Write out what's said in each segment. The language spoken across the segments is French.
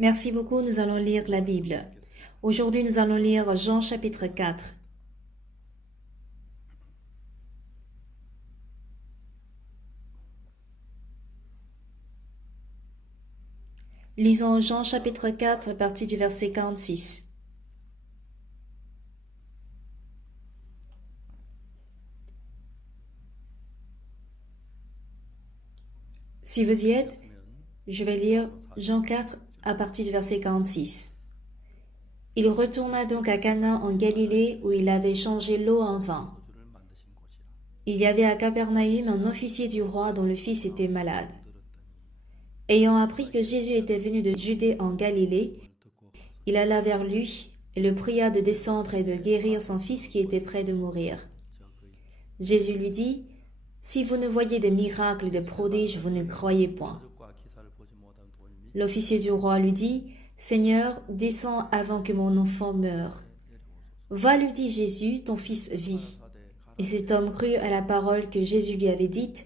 Merci beaucoup, nous allons lire la Bible. Aujourd'hui, nous allons lire Jean chapitre 4. Lisons Jean chapitre 4 à partir du verset 46. Si vous y êtes, je vais lire Jean 4 à partir du verset 46. Il retourna donc à Cana en Galilée où il avait changé l'eau en vin. Il y avait à Capernaüm un officier du roi dont le fils était malade. Ayant appris que Jésus était venu de Judée en Galilée, il alla vers lui et le pria de descendre et de guérir son fils qui était près de mourir. Jésus lui dit, « Si vous ne voyez des miracles et des prodiges, vous ne croyez point. » L'officier du roi lui dit, « Seigneur, descends avant que mon enfant meure. » « Va, lui dit Jésus, ton fils vit. » Et cet homme crut à la parole que Jésus lui avait dite,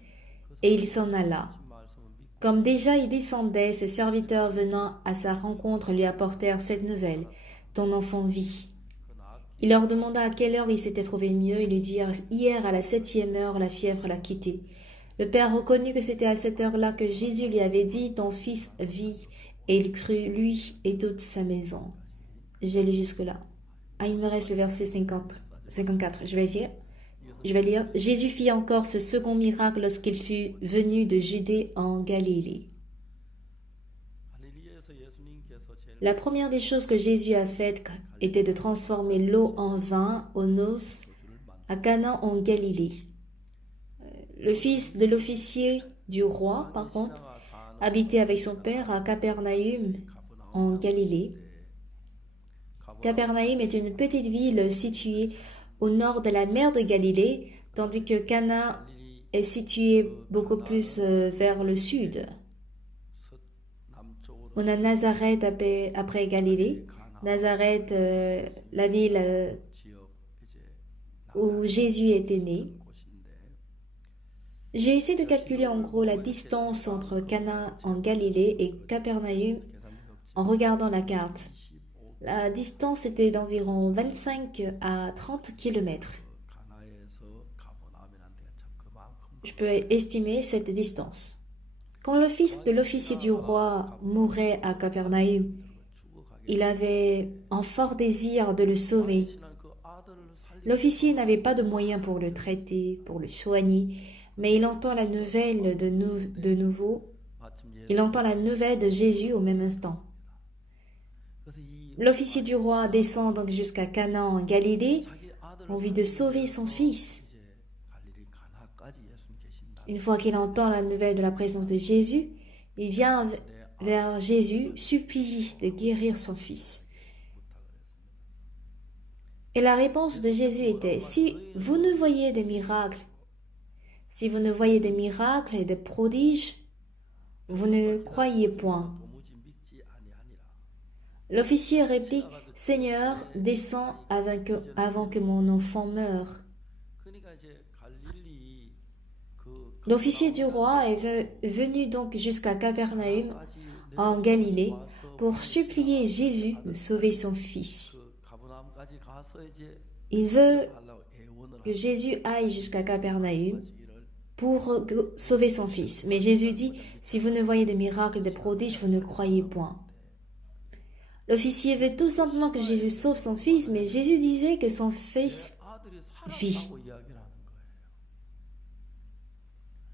et il s'en alla. Comme déjà il descendait, ses serviteurs venant à sa rencontre lui apportèrent cette nouvelle, « Ton enfant vit. » Il leur demanda à quelle heure il s'était trouvé mieux, et lui dirent, « Hier à la 7e heure, la fièvre l'a quitté. » Le père reconnut que c'était à cette heure-là que Jésus lui avait dit, « Ton fils vit. » Et il crut, lui et toute sa maison. J'ai lu jusque-là. Il me reste le verset 54. Je vais lire. Jésus fit encore ce second miracle lorsqu'il fut venu de Judée en Galilée. La première des choses que Jésus a faites était de transformer l'eau en vin aux noces à Cana en Galilée. Le fils de l'officier du roi, par contre, habitait avec son père à Capernaüm en Galilée. Capernaüm est une petite ville située au nord de la mer de Galilée, tandis que Cana est située beaucoup plus vers le sud. On a Nazareth après Galilée. Nazareth, la ville où Jésus était né. J'ai essayé de calculer en gros la distance entre Cana en Galilée et Capernaüm en regardant la carte. La distance était d'environ 25 à 30 km. Je peux estimer cette distance. Quand le fils de l'officier du roi mourait à Capernaüm, il avait un fort désir de le sauver. L'officier n'avait pas de moyens pour le traiter, pour le soigner, mais il entend la nouvelle il entend la nouvelle de Jésus au même instant. L'officier du roi descend donc jusqu'à Cana en Galilée, envie de sauver son fils. Une fois qu'il entend la nouvelle de la présence de Jésus, il vient vers Jésus, supplie de guérir son fils. Et la réponse de Jésus était, « Si vous ne voyez des miracles, si vous ne voyez des miracles et des prodiges, vous ne croyez point. » L'officier réplique, « Seigneur, descends avant que mon enfant meure. » L'officier du roi est venu donc jusqu'à Capernaüm, en Galilée, pour supplier Jésus de sauver son fils. Il veut que Jésus aille jusqu'à Capernaüm pour sauver son fils. Mais Jésus dit, « Si vous ne voyez des miracles, des prodiges, vous ne croyez point. » L'officier veut tout simplement que Jésus sauve son fils, mais Jésus disait que son fils vit.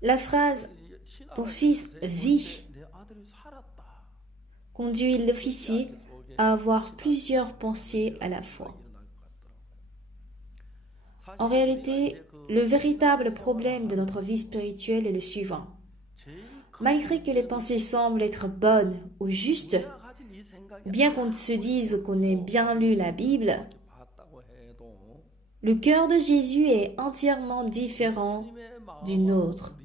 La phrase « ton fils vit » conduit l'officier à avoir plusieurs pensées à la fois. En réalité, le véritable problème de notre vie spirituelle est le suivant. Malgré que les pensées semblent être bonnes ou justes, bien qu'on se dise qu'on ait bien lu la Bible, le cœur de Jésus est entièrement différent du nôtre.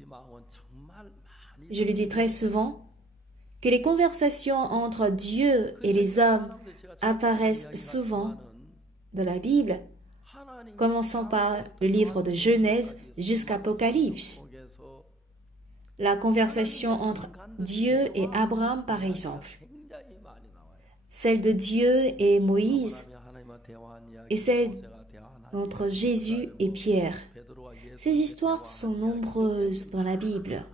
Je le dis très souvent, que les conversations entre Dieu et les hommes apparaissent souvent dans la Bible, commençant par le livre de Genèse jusqu'à Apocalypse. La conversation entre Dieu et Abraham, par exemple. celle de Dieu et Moïse, et celle entre Jésus et Pierre. Ces histoires sont nombreuses dans la Bible.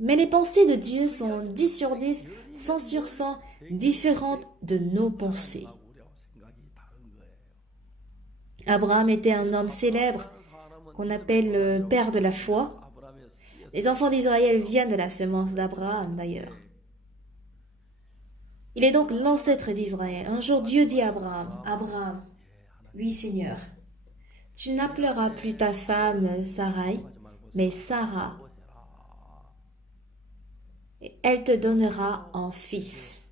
Mais les pensées de Dieu sont 10 sur 10, 100 sur 100, différentes de nos pensées. Abraham était un homme célèbre qu'on appelle le père de la foi. Les enfants d'Israël viennent de la semence d'Abraham d'ailleurs. Il est donc l'ancêtre d'Israël. Un jour, Dieu dit à Abraham, « Abraham, oui Seigneur, tu n'appelleras plus ta femme Sarai, mais Sarah. Et elle te donnera un fils. »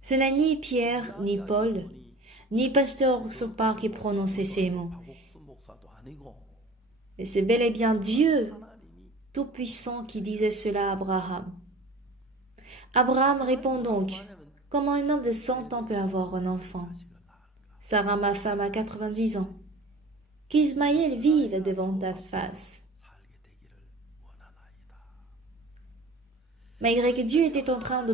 Ce n'est ni Pierre, ni Paul, ni pasteur Sopar qui prononçait ces mots. Mais c'est bel et bien Dieu Tout-Puissant qui disait cela à Abraham. Abraham répond donc, « Comment un homme de 100 ans peut avoir un enfant? Sarah, ma femme, a 90 ans. Qu'Ismaël vive devant ta face. » Malgré que Dieu était en train de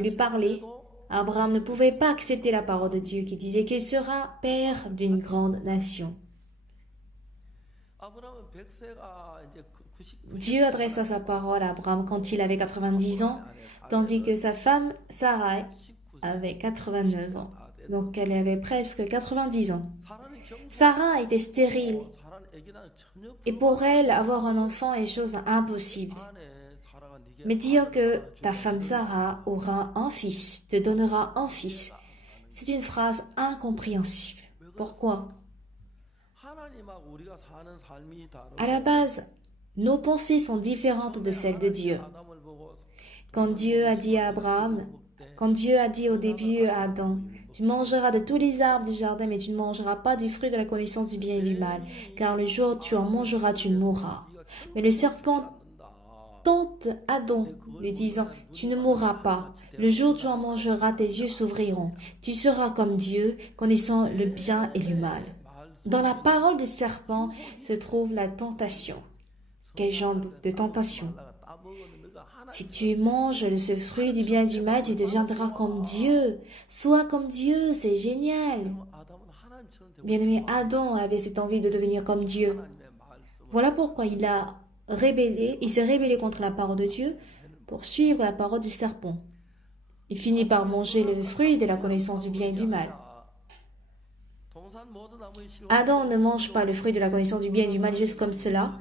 lui parler, Abraham ne pouvait pas accepter la parole de Dieu qui disait qu'il sera père d'une grande nation. Dieu adressa sa parole à Abraham quand il avait 90 ans, tandis que sa femme Sarai avait 89 ans. Donc elle avait presque 90 ans. Sarah était stérile et pour elle, avoir un enfant est chose impossible. Mais dire que ta femme Sarah aura un fils, te donnera un fils, c'est une phrase incompréhensible. Pourquoi? À la base, nos pensées sont différentes de celles de Dieu. Quand Dieu a dit à Abraham, quand Dieu a dit au début à Adam, « Tu mangeras de tous les arbres du jardin, mais tu ne mangeras pas du fruit de la connaissance du bien et du mal, car le jour où tu en mangeras, tu mourras. » Mais le serpent tente Adam, lui disant, « Tu ne mourras pas. Le jour où tu en mangeras, tes yeux s'ouvriront. Tu seras comme Dieu, connaissant le bien et le mal. » Dans la parole du serpent se trouve la tentation. Quel genre de tentation? Si tu manges de ce fruit du bien et du mal, tu deviendras comme Dieu. Sois comme Dieu, c'est génial. Bien-aimé, Adam avait cette envie de devenir comme Dieu. Voilà pourquoi il s'est rébellé contre la parole de Dieu pour suivre la parole du serpent. Il finit par manger le fruit de la connaissance du bien et du mal. Adam ne mange pas le fruit de la connaissance du bien et du mal juste comme cela,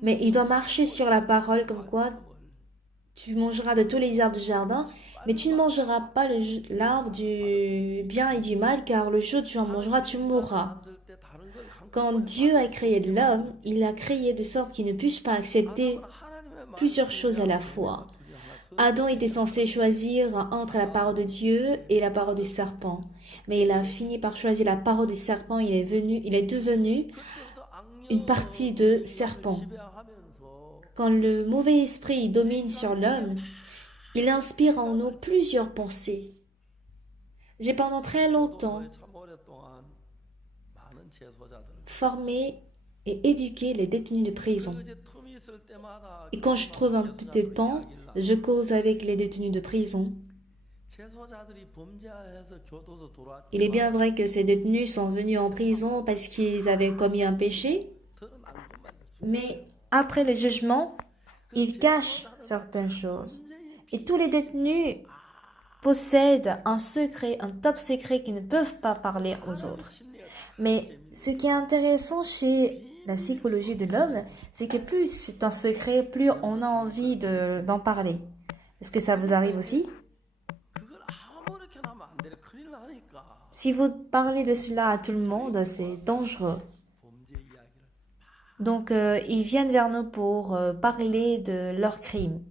mais il doit marcher sur la parole comme quoi tu mangeras de tous les arbres du jardin, mais tu ne mangeras pas l'arbre du bien et du mal, car le jour où tu en mangeras, tu mourras. Quand Dieu a créé l'homme, il l'a créé de sorte qu'il ne puisse pas accepter plusieurs choses à la fois. Adam était censé choisir entre la parole de Dieu et la parole du serpent. Mais il a fini par choisir la parole du serpent, il est devenu une partie de serpent. Quand le mauvais esprit domine sur l'homme, il inspire en nous plusieurs pensées. J'ai pendant très longtemps formé et éduqué les détenus de prison. Et quand je trouve un peu de temps, je cause avec les détenus de prison. Il est bien vrai que ces détenus sont venus en prison parce qu'ils avaient commis un péché, mais après le jugement, ils cachent certaines choses. Et tous les détenus possèdent un secret, un top secret qu'ils ne peuvent pas parler aux autres. Mais ce qui est intéressant chez la psychologie de l'homme, c'est que plus c'est un secret, plus on a envie d'en parler. Est-ce que ça vous arrive aussi? Si vous parlez de cela à tout le monde, c'est dangereux. Donc, ils viennent vers nous pour parler de leurs crimes.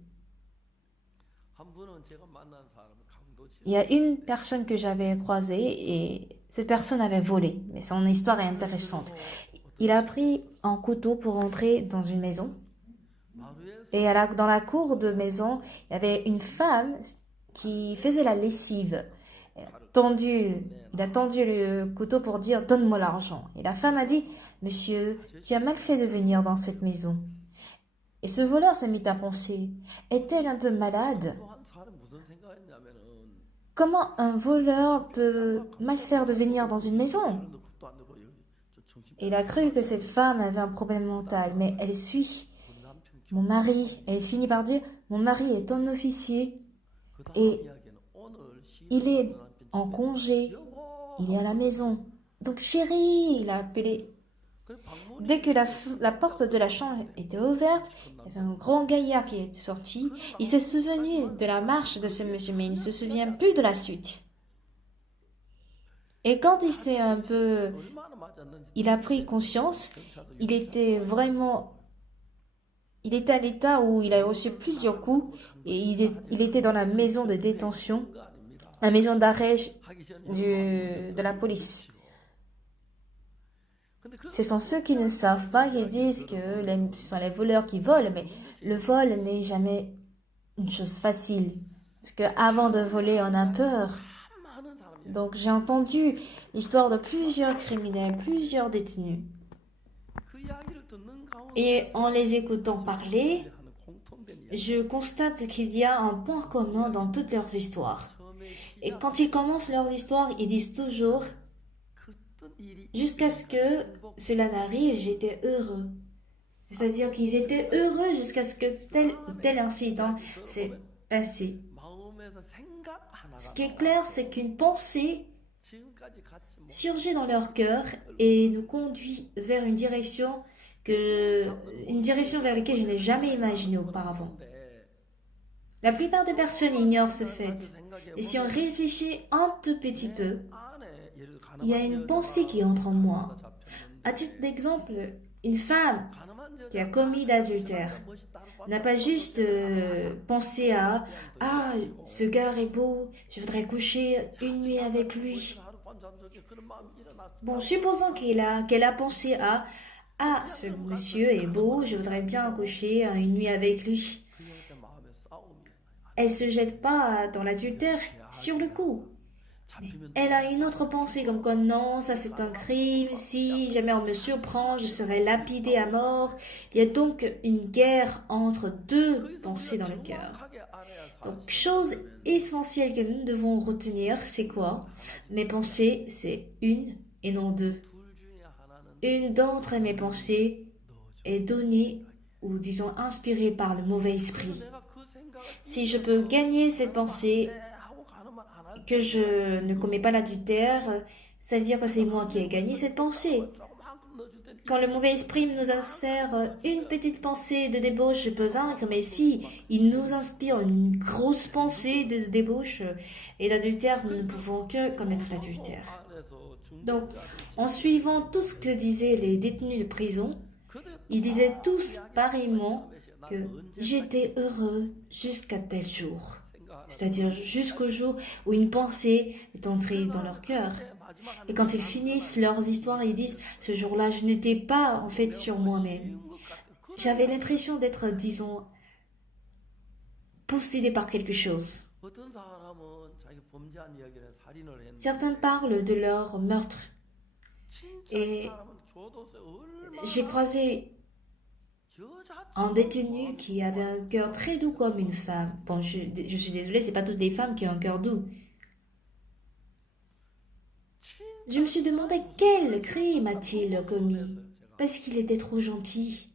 Il y a une personne que j'avais croisée et cette personne avait volé, mais son histoire est intéressante. Il a pris un couteau pour entrer dans une maison. Et dans la cour de maison, il y avait une femme qui faisait la lessive. Il a tendu le couteau pour dire « Donne-moi l'argent ». Et la femme a dit « Monsieur, tu as mal fait de venir dans cette maison. Et ce voleur s'est mis à penser, est-elle un peu malade? Comment un voleur peut mal faire de venir dans une maison? Il a cru que cette femme avait un problème mental, mais elle suit mon mari. Elle finit par dire, mon mari est un officier et il est en congé, il est à la maison. Donc chérie, il a appelé. Dès que la porte de la chambre était ouverte, il y avait un grand gaillard qui est sorti. Il s'est souvenu de la marche de ce monsieur, mais il ne se souvient plus de la suite. Et quand il a pris conscience, il était à l'état où il a reçu plusieurs coups et il était dans la maison de détention, la maison d'arrêt de la police. Ce sont ceux qui ne savent pas qui disent que ce sont les voleurs qui volent, mais le vol n'est jamais une chose facile. Parce qu'avant de voler, on a peur. Donc j'ai entendu l'histoire de plusieurs criminels, plusieurs détenus. Et en les écoutant parler, je constate qu'il y a un point commun dans toutes leurs histoires. Et quand ils commencent leurs histoires, ils disent toujours « Jusqu'à ce que cela n'arrive, j'étais heureux ». C'est-à-dire qu'ils étaient heureux jusqu'à ce que tel ou tel incident s'est passé. Ce qui est clair, c'est qu'une pensée surgit dans leur cœur et nous conduit vers une direction vers laquelle je n'ai jamais imaginé auparavant. La plupart des personnes ignorent ce fait. Et si on réfléchit un tout petit peu, il y a une pensée qui entre en moi. À titre d'exemple, une femme qui a commis d'adultère n'a pas juste pensé à « Ah, ce gars est beau, je voudrais coucher une nuit avec lui. » Bon, supposons qu'elle a pensé à « Ah, ce monsieur est beau, je voudrais bien coucher une nuit avec lui. » Elle se jette pas dans l'adultère sur le coup. Elle a une autre pensée comme quoi non, ça c'est un crime, si jamais on me surprend, je serai lapidée à mort. Il y a donc une guerre entre deux pensées dans le cœur. Donc, chose essentielle que nous devons retenir, c'est quoi? Mes pensées, c'est une et non deux. Une d'entre mes pensées est donnée ou disons inspirée par le mauvais esprit. Si je peux gagner cette pensée, que je ne commets pas l'adultère, ça veut dire que c'est moi qui ai gagné cette pensée. Quand le mauvais esprit nous insère une petite pensée de débauche, je peux vaincre, mais si il nous inspire une grosse pensée de débauche et d'adultère, nous ne pouvons que commettre l'adultère. Donc, en suivant tout ce que disaient les détenus de prison, ils disaient tous pareillement que j'étais heureux jusqu'à tel jour. C'est-à-dire jusqu'au jour où une pensée est entrée dans leur cœur. Et quand ils finissent leurs histoires, ils disent « Ce jour-là, je n'étais pas en fait sur moi-même. J'avais l'impression d'être, disons, possédé par quelque chose. » Certains parlent de leur meurtre. Et j'ai croisé un détenu qui avait un cœur très doux comme une femme. Bon, je suis désolée, c'est pas toutes les femmes qui ont un cœur doux. Je me suis demandé quel crime a-t-il commis, parce qu'il était trop gentil.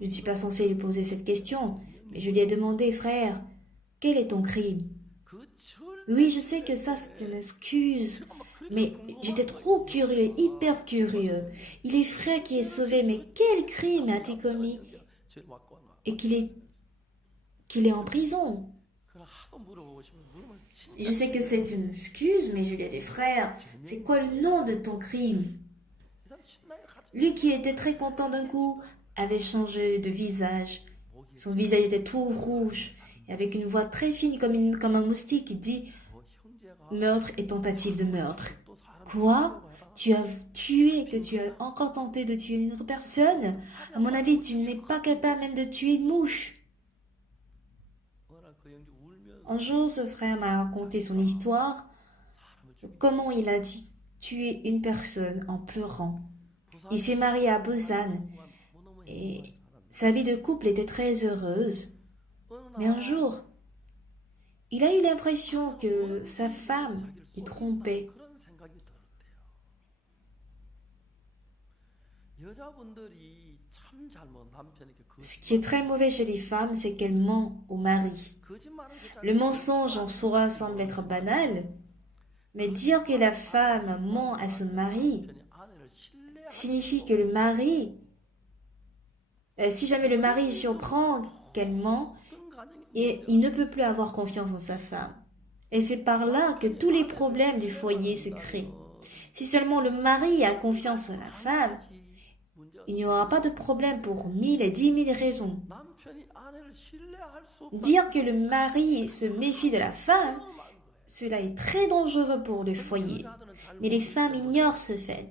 Je ne suis pas censée lui poser cette question, mais je lui ai demandé, frère, quel est ton crime? Oui, je sais que ça c'est une excuse, mais j'étais trop curieux, hyper curieux. Il est frère qui est sauvé, mais quel crime a-t-il commis? Et qu'il est en prison. Je sais que c'est une excuse, mais je lui ai dit, frère, c'est quoi le nom de ton crime? Lui qui était très content d'un coup, avait changé de visage. Son visage était tout rouge, et avec une voix très fine comme un moustique, il dit, meurtre et tentative de meurtre. Quoi? Tu as tué, que tu as encore tenté de tuer une autre personne? À mon avis, tu n'es pas capable même de tuer une mouche. Un jour, ce frère m'a raconté son histoire, comment il a dû tuer une personne en pleurant. Il s'est marié à Busan et Sa vie de couple était très heureuse. Mais un jour, il a eu l'impression que sa femme le trompait. Ce qui est très mauvais chez les femmes, c'est qu'elles mentent au mari. Le mensonge en soi semble être banal, mais dire que la femme ment à son mari signifie que le mari, si jamais le mari surprend qu'elle ment, et il ne peut plus avoir confiance en sa femme. Et c'est par là que tous les problèmes du foyer se créent. Si seulement le mari a confiance en la femme, il n'y aura pas de problème pour 1000 et 10 000 raisons. Dire que le mari se méfie de la femme, cela est très dangereux pour le foyer. Mais les femmes ignorent ce fait.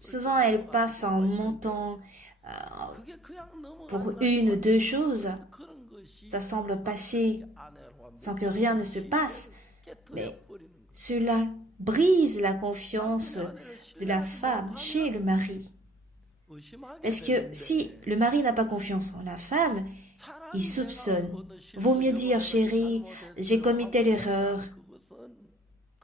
Souvent, elles passent en mentant pour une ou deux choses. Ça semble passer sans que rien ne se passe. Mais cela brise la confiance de la femme chez le mari. Parce que si le mari n'a pas confiance en la femme, il soupçonne. Vaut mieux dire, chérie, j'ai commis telle erreur.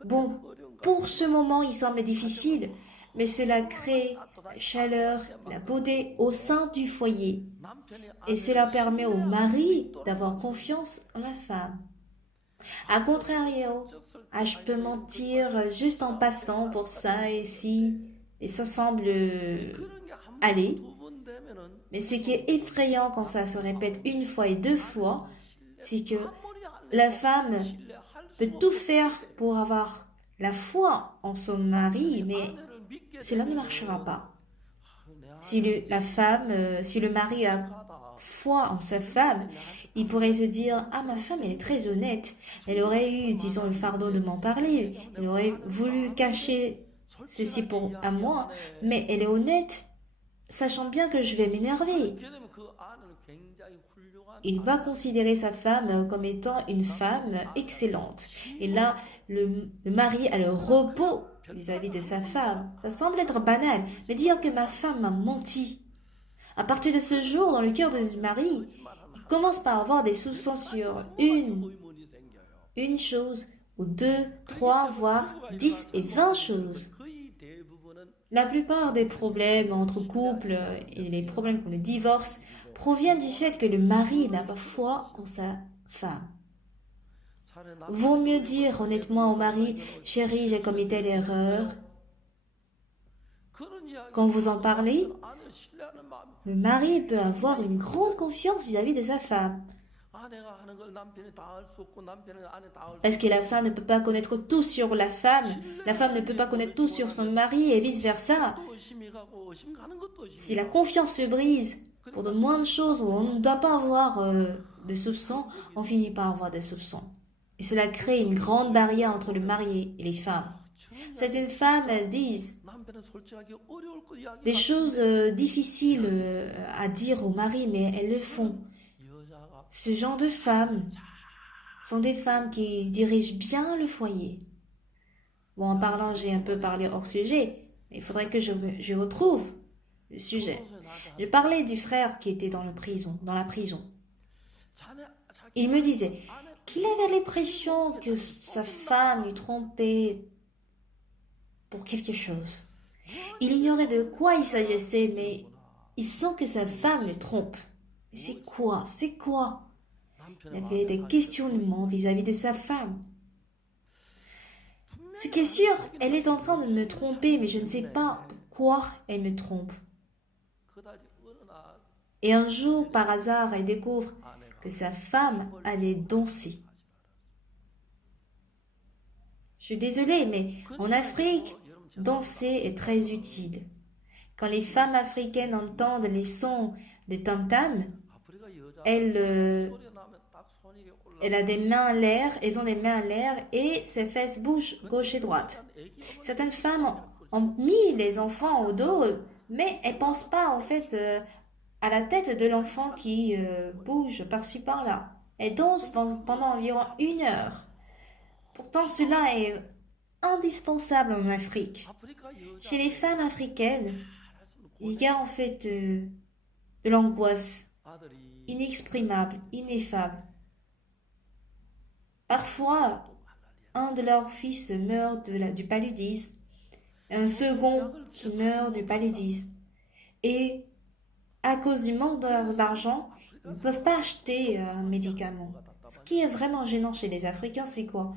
Bon, pour ce moment, il semble difficile, mais cela crée la chaleur, la beauté au sein du foyer. Et cela permet au mari d'avoir confiance en la femme. A contrario, je peux mentir juste en passant pour ça et si, et ça semble aller. Mais ce qui est effrayant quand ça se répète une fois et deux fois, c'est que la femme peut tout faire pour avoir la foi en son mari, mais cela ne marchera pas. Si le mari a foi en sa femme, il pourrait se dire, ah, ma femme, elle est très honnête. Elle aurait eu, disons, le fardeau de m'en parler. Elle aurait voulu cacher ceci à moi, mais elle est honnête, sachant bien que je vais m'énerver. Il va considérer sa femme comme étant une femme excellente. Et là, le mari a le repos vis-à-vis de sa femme. Ça semble être banal, mais dire que ma femme m'a menti. À partir de ce jour, dans le cœur du mari, il commence par avoir des soupçons sur une chose, ou deux, trois, voire 10 et 20 choses. La plupart des problèmes entre couples et les problèmes comme le divorce proviennent du fait que le mari n'a pas foi en sa femme. Vaut mieux dire honnêtement au mari, chérie, j'ai commis telle erreur. Quand vous en parlez, le mari peut avoir une grande confiance vis-à-vis de sa femme. Parce que la femme ne peut pas connaître tout sur la femme ne peut pas connaître tout sur son mari et vice-versa. Si la confiance se brise pour de moindres choses où on ne doit pas avoir de soupçons, on finit par avoir des soupçons. Et cela crée une grande barrière entre le mari et les femmes. Certaines femmes disent des choses difficiles à dire au mari, mais elles le font. Ce genre de femmes sont des femmes qui dirigent bien le foyer. Bon, en parlant, j'ai un peu parlé hors sujet, mais il faudrait que je retrouve le sujet. Je parlais du frère qui était dans la prison. Il me disait qu'il avait l'impression que sa femme lui trompait pour quelque chose. Il ignorait de quoi il s'agissait, mais il sent que sa femme le trompe. Mais c'est quoi? Il avait des questionnements vis-à-vis de sa femme. Ce qui est sûr, elle est en train de me tromper, mais je ne sais pas pourquoi elle me trompe. Et un jour, par hasard, elle découvre que sa femme allait danser. Je suis désolée, mais en Afrique, danser est très utile. Quand les femmes africaines entendent les sons des tam-tams, elles ont des mains en l'air et ses fesses bougent gauche et droite. Certaines femmes ont mis les enfants au dos, mais elles ne pensent pas en fait à la tête de l'enfant qui bouge par-ci par-là. Elles dansent pendant environ 1 heure. Pourtant, cela est indispensable en Afrique. Chez les femmes africaines, il y a en fait de de l'angoisse inexprimable, ineffable. Parfois, un de leurs fils meurt du paludisme, un second qui meurt du paludisme. Et à cause du manque d'argent, ils ne peuvent pas acheter un médicament. Ce qui est vraiment gênant chez les Africains, c'est quoi?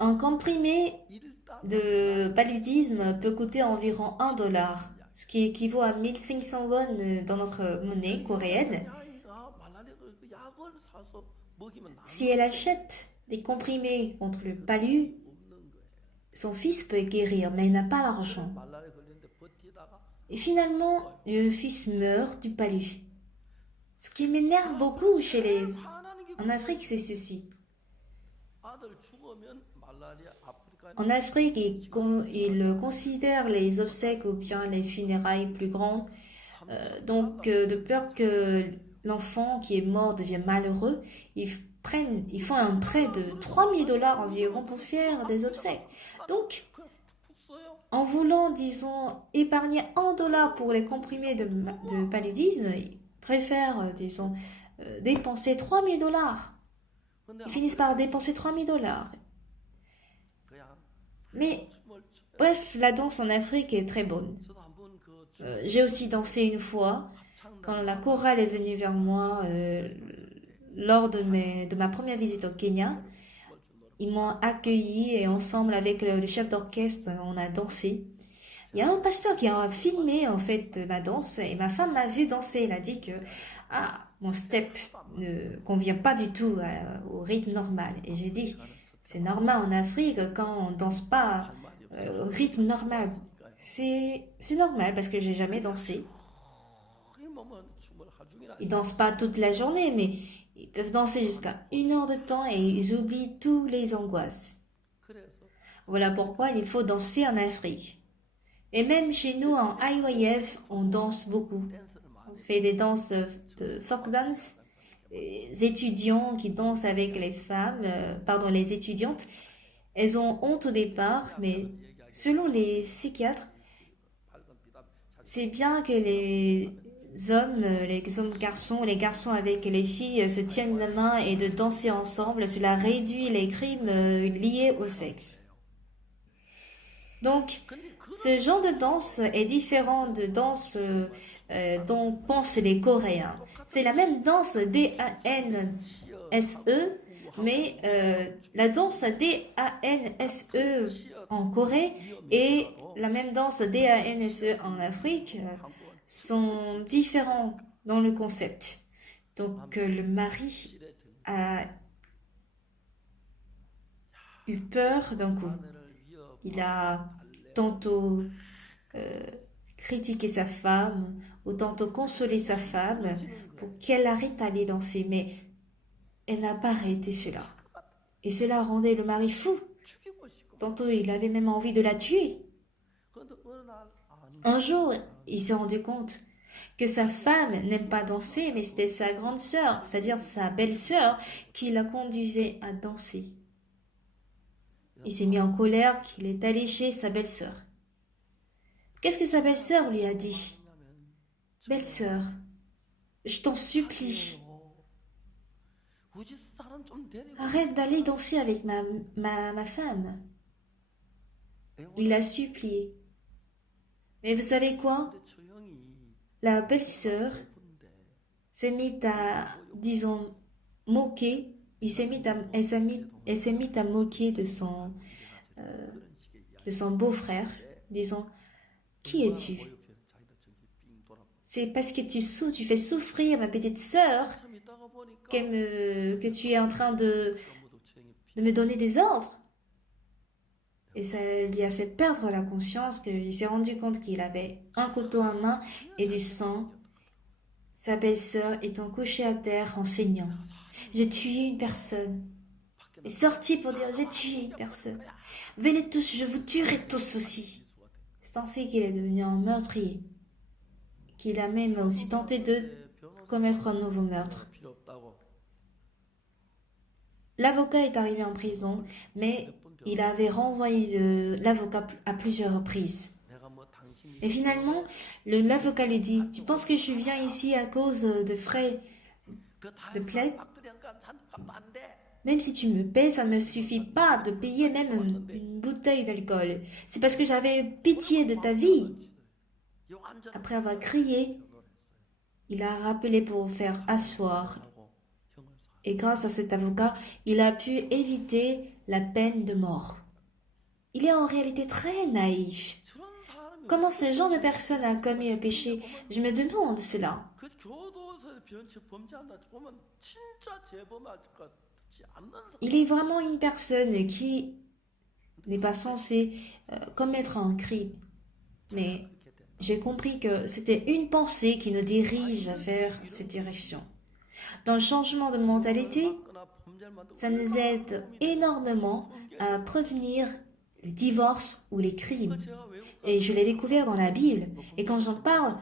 Un comprimé de paludisme peut coûter environ 1 $, ce qui équivaut à 1500 won dans notre monnaie coréenne. Si elle achète des comprimés contre le palu, son fils peut guérir, mais il n'a pas l'argent. Et finalement, le fils meurt du palu. Ce qui m'énerve beaucoup en Afrique, c'est ceci. En Afrique, ils considèrent les obsèques ou bien les funérailles plus grandes. De peur que l'enfant qui est mort devienne malheureux, ils font un prêt de 3000 $ environ pour faire des obsèques. Donc, en voulant, disons, épargner 1 $ pour les comprimés de paludisme, ils préfèrent, disons, dépenser 3000 $. Ils finissent par dépenser 3000 $. Mais, bref, la danse en Afrique est très bonne. J'ai aussi dansé une fois, quand la chorale est venue vers moi lors de ma première visite au Kenya. Ils m'ont accueilli et ensemble avec le chef d'orchestre, on a dansé. Il y a un pasteur qui a filmé en fait ma danse et ma femme m'a vu danser. Elle a dit que mon step ne convient pas du tout au rythme normal. Et j'ai dit, c'est normal en Afrique quand on danse pas au rythme normal. C'est normal parce que j'ai jamais dansé. Ils dansent pas toute la journée, mais ils peuvent danser jusqu'à 1 heure de temps et ils oublient toutes les angoisses. Voilà pourquoi il faut danser en Afrique. Et même chez nous, en IYF, on danse beaucoup. On fait des danses de folk dance. Les étudiants qui dansent avec les femmes, les étudiantes, elles ont honte au départ, mais selon les psychiatres, c'est bien que les garçons, les garçons avec les filles se tiennent la main et de danser ensemble, cela réduit les crimes liés au sexe. Donc, ce genre de danse est différent de danse dont pensent les Coréens. C'est la même danse D-A-N-S-E, mais la danse D-A-N-S-E en Corée et la même danse D-A-N-S-E en Afrique sont différents dans le concept. Donc, le mari a eu peur d'un coup. Il a tantôt critiqué sa femme ou tantôt consolé sa femme pour qu'elle arrête d'aller danser, mais elle n'a pas arrêté cela. Et cela rendait le mari fou. Tantôt, il avait même envie de la tuer. Un jour, il s'est rendu compte que sa femme n'aime pas danser, mais c'était sa grande sœur, c'est-à-dire sa belle-sœur, qui la conduisait à danser. Il s'est mis en colère qu'il est allé chez sa belle-sœur. Qu'est-ce que sa belle-sœur lui a dit? Belle-sœur, je t'en supplie, arrête d'aller danser avec ma femme. Il l'a supplié. Mais vous savez quoi? La belle-sœur s'est mise à, disons, moquer. Elle s'est mise à moquer de son beau-frère, disant, qui es-tu? C'est parce que tu fais souffrir ma petite sœur que tu es en train de me donner des ordres. Et ça lui a fait perdre la conscience qu'il s'est rendu compte qu'il avait un couteau à main et du sang. Sa belle-sœur étant couchée à terre en saignant. J'ai tué une personne. Il est sorti pour dire j'ai tué une personne. Venez tous, je vous tuerai tous aussi. C'est ainsi qu'il est devenu un meurtrier. Qu'il a même aussi tenté de commettre un nouveau meurtre. L'avocat est arrivé en prison, mais il avait renvoyé l'avocat à plusieurs reprises. Et finalement, l'avocat lui dit, tu penses que je viens ici à cause de frais de plaide? Même si tu me paies, ça ne me suffit pas de payer même une bouteille d'alcool. C'est parce que j'avais pitié de ta vie. Après avoir crié, il a rappelé pour faire asseoir. Et grâce à cet avocat, il a pu éviter la peine de mort. Il est en réalité très naïf. Comment ce genre de personne a commis un péché? Je me demande cela. Il est vraiment une personne qui n'est pas censée commettre un crime. Mais j'ai compris que c'était une pensée qui nous dirige vers cette direction. Dans le changement de mentalité, ça nous aide énormément à prévenir le divorce ou les crimes. Et je l'ai découvert dans la Bible. Et quand j'en parle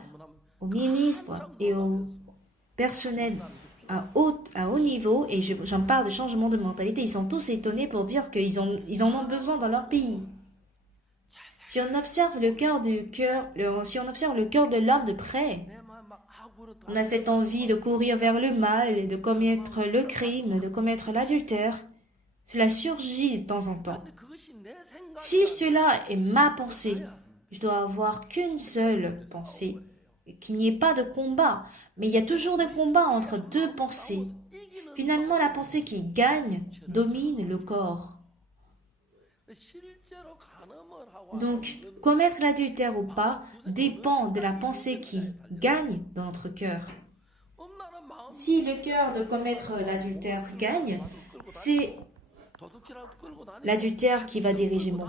aux ministres et aux personnels à haut niveau, et j'en parle de changement de mentalité, ils sont tous étonnés pour dire qu'ils en ont besoin dans leur pays. Si on observe si on observe le cœur de l'homme de près, on a cette envie de courir vers le mal et de commettre le crime, de commettre l'adultère. Cela surgit de temps en temps. Si cela est ma pensée, je dois avoir qu'une seule pensée, qu'il n'y ait pas de combat. Mais il y a toujours des combats entre deux pensées. Finalement, la pensée qui gagne domine le corps. Donc, commettre l'adultère ou pas dépend de la pensée qui gagne dans notre cœur. Si le cœur de commettre l'adultère gagne, c'est l'adultère qui va diriger mon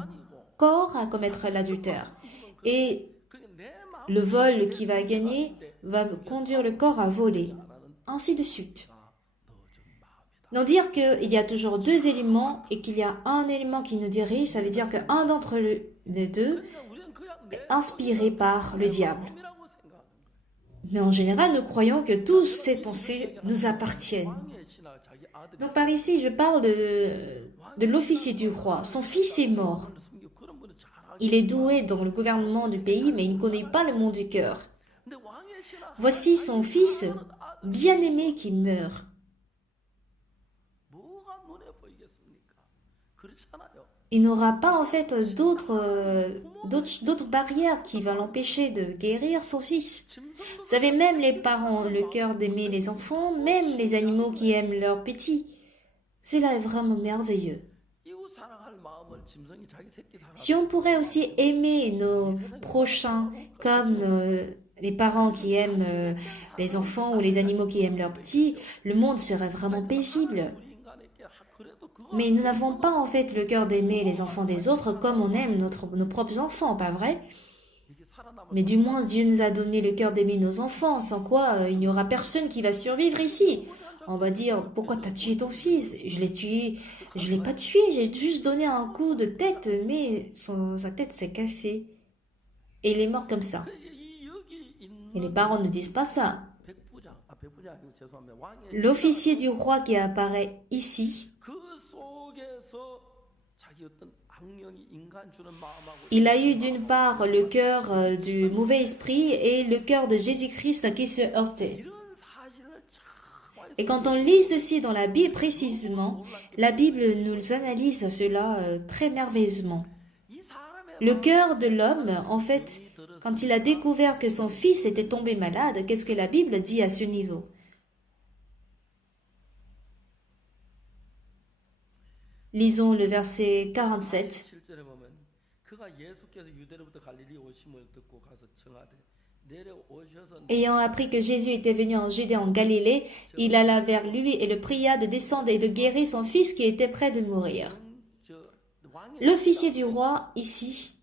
corps à commettre l'adultère. Et le vol qui va gagner va conduire le corps à voler. Ainsi de suite. Donc dire qu'il y a toujours deux éléments et qu'il y a un élément qui nous dirige, ça veut dire qu'un d'entre les deux est inspiré par le diable. Mais en général, nous croyons que toutes ces pensées nous appartiennent. Donc par ici, je parle de l'officier du roi. Son fils est mort. Il est doué dans le gouvernement du pays, mais il ne connaît pas le monde du cœur. Voici son fils bien-aimé qui meurt. Il n'aura pas en fait d'autres barrières qui vont l'empêcher de guérir son fils. Vous savez, même les parents ont le cœur d'aimer les enfants, même les animaux qui aiment leurs petits. Cela est vraiment merveilleux. Si on pourrait aussi aimer nos prochains comme les parents qui aiment les enfants ou les animaux qui aiment leurs petits, le monde serait vraiment paisible. Mais nous n'avons pas en fait le cœur d'aimer les enfants des autres comme on aime nos propres enfants, pas vrai? Mais du moins Dieu nous a donné le cœur d'aimer nos enfants, sans quoi il n'y aura personne qui va survivre ici. On va dire, pourquoi t'as tué ton fils? Je l'ai tué, je l'ai pas tué, j'ai juste donné un coup de tête, mais sa tête s'est cassée. Et il est mort comme ça. Et les parents ne disent pas ça. L'officier du roi qui apparaît ici, il a eu d'une part le cœur du mauvais esprit et le cœur de Jésus-Christ qui se heurtait. Et quand on lit ceci dans la Bible précisément, la Bible nous analyse cela très merveilleusement. Le cœur de l'homme, en fait, quand il a découvert que son fils était tombé malade, qu'est-ce que la Bible dit à ce niveau? Lisons le verset 47. Ayant appris que Jésus était venu en Judée en Galilée, il alla vers lui et le pria de descendre et de guérir son fils qui était près de mourir. L'officier du roi, ici,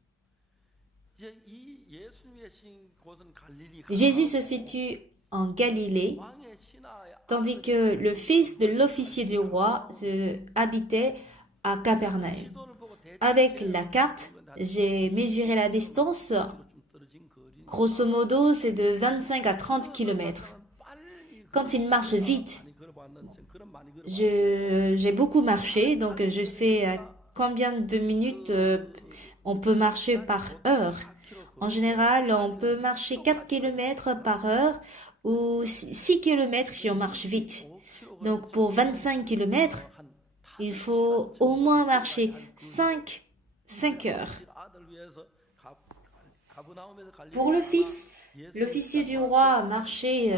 Jésus se situe en Galilée, tandis que le fils de l'officier du roi habitait à Capernaum. Avec la carte, j'ai mesuré la distance. Grosso modo, c'est de 25 à 30 km. Quand il marche vite, j'ai beaucoup marché, donc je sais à combien de minutes on peut marcher par heure. En général, on peut marcher 4 km par heure ou 6 km si on marche vite. Donc pour 25 km, il faut au moins marcher 5 heures. Pour le fils, l'officier du roi a marché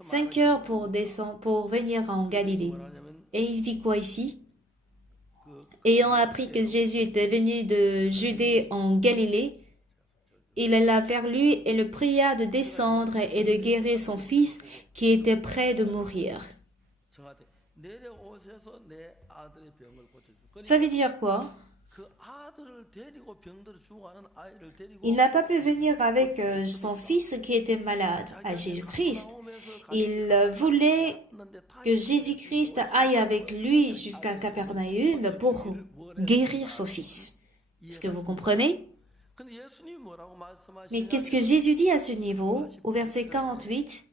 5 heures pour venir en Galilée. Et il dit quoi ici? Ayant appris que Jésus était venu de Judée en Galilée, il alla vers lui et le pria de descendre et de guérir son fils qui était près de mourir. Ça veut dire quoi? Il n'a pas pu venir avec son fils qui était malade à Jésus-Christ. Il voulait que Jésus-Christ aille avec lui jusqu'à Capernaüm pour guérir son fils. Est-ce que vous comprenez? Mais qu'est-ce que Jésus dit à ce niveau? Au verset 48,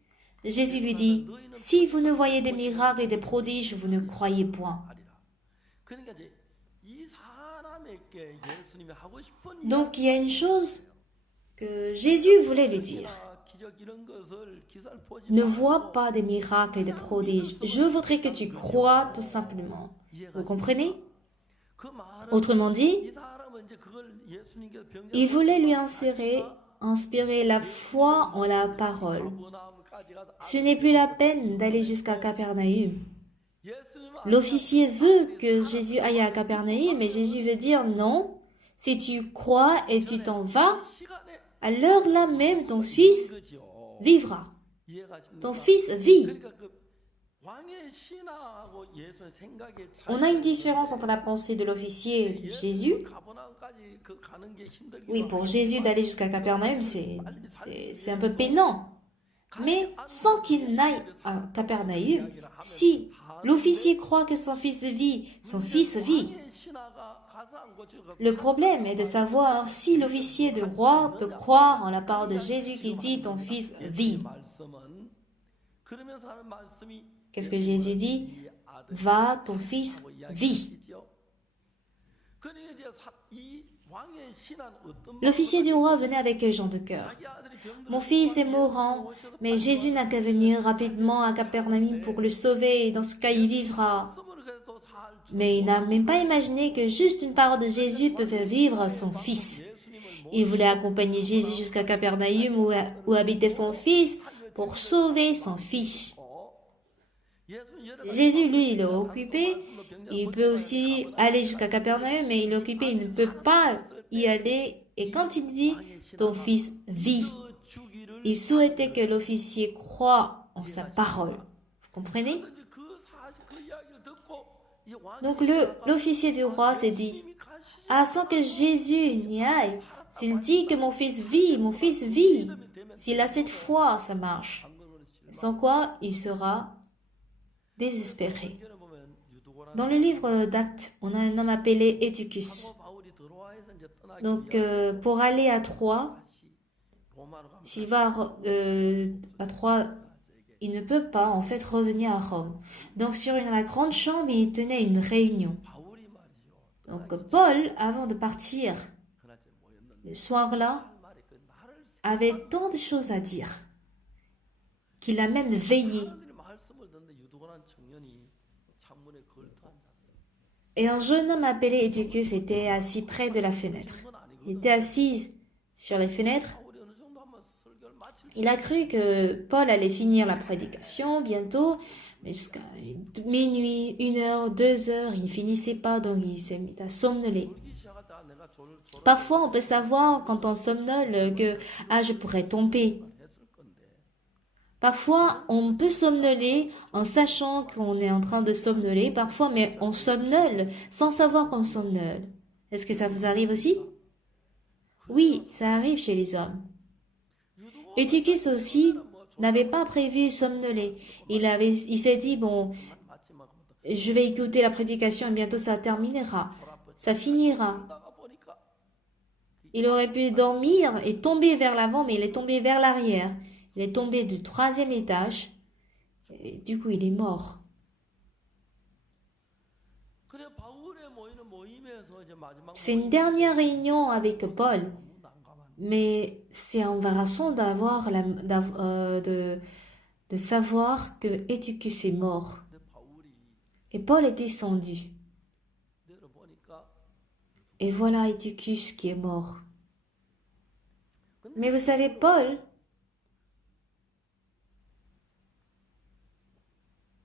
Jésus lui dit, « Si vous ne voyez des miracles et des prodiges, vous ne croyez point. » Donc il y a une chose que Jésus voulait lui dire. Ne vois pas des miracles et des prodiges. Je voudrais que tu crois tout simplement. Vous comprenez? Autrement dit, il voulait lui inspirer la foi en la parole. Ce n'est plus la peine d'aller jusqu'à Capernaüm. L'officier veut que Jésus aille à Capernaüm, mais Jésus veut dire non. Si tu crois et tu t'en vas, à l'heure là même, ton fils vivra. Ton fils vit. On a une différence entre la pensée de l'officier et de Jésus. Oui, pour Jésus d'aller jusqu'à Capernaüm, c'est un peu peinant. Mais sans qu'il n'aille à Capernaüm, si l'officier croit que son fils vit, son fils vit. Le problème est de savoir si l'officier du roi peut croire en la parole de Jésus qui dit ton fils vit. Qu'est-ce que Jésus dit? Va, ton fils vit. L'officier du roi venait avec gens de cœur. Mon fils est mourant, mais Jésus n'a qu'à venir rapidement à Capernaum pour le sauver et dans ce cas il vivra. Mais il n'a même pas imaginé que juste une parole de Jésus peut faire vivre son fils. Il voulait accompagner Jésus jusqu'à Capernaum où habitait son fils pour sauver son fils. Jésus, lui, il est occupé. Il peut aussi aller jusqu'à Capernaum, mais il est occupé, il ne peut pas y aller. Et quand il dit « ton fils vit », il souhaitait que l'officier croie en sa parole. Vous comprenez? Donc l'officier du roi s'est dit « Ah, sans que Jésus n'y aille, s'il dit que mon fils vit, s'il a cette foi, ça marche. Sans quoi, il sera désespéré. » Dans le livre d'Actes, on a un homme appelé Eutychus. Donc, pour aller à Troie, s'il va à Troie, il ne peut pas en fait revenir à Rome. Donc, sur la grande chambre, il tenait une réunion. Donc, Paul, avant de partir, le soir-là, avait tant de choses à dire qu'il a même veillé. Et un jeune homme appelé Eutychus était assis près de la fenêtre. Il était assis sur les fenêtres. Il a cru que Paul allait finir la prédication bientôt, mais jusqu'à minuit, 1h, 2h, il ne finissait pas, donc il s'est mis à somnoler. Parfois, on peut savoir quand on somnole que « je pourrais tomber ». Parfois, on peut somnoler en sachant qu'on est en train de somnoler, parfois, mais on somnole sans savoir qu'on somnole. Est-ce que ça vous arrive aussi? Oui, ça arrive chez les hommes. Eutychus aussi n'avait pas prévu somnoler. Il s'est dit, bon, je vais écouter la prédication et bientôt ça terminera. Ça finira. Il aurait pu dormir et tomber vers l'avant, mais il est tombé vers l'arrière. Il est tombé du 3e étage et du coup il est mort. C'est une dernière réunion avec Paul. Mais c'est embarrassant de savoir que Eutychus est mort. Et Paul est descendu. Et voilà Eutychus qui est mort. Mais vous savez, Paul,